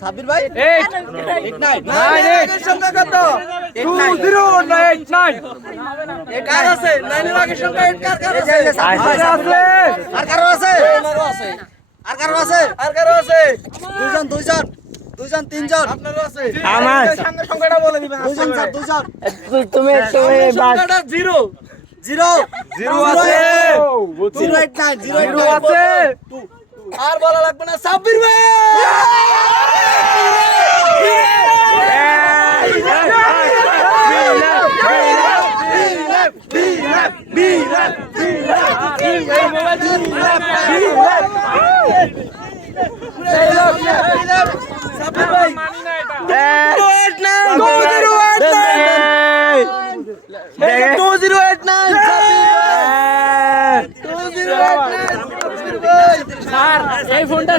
সাব্বির ভাই সংখ্যা কত 2089 কার আছে 9 এর আগের সংখ্যা 8 কার আছে আর কারো আছে আর কারো আছে আর কারো আছে দুইজন তিনজন আপনারও আছে আমার সামনের সংখ্যাটা বলে দিবেন দুইজন তুমি সংখ্যাটা 0 আছে 089 আছে আর বলা লাগবে না সাব্বির ভাই সাব্বির ভাই মানি না এটা 2089 স্যার এই ফোনটা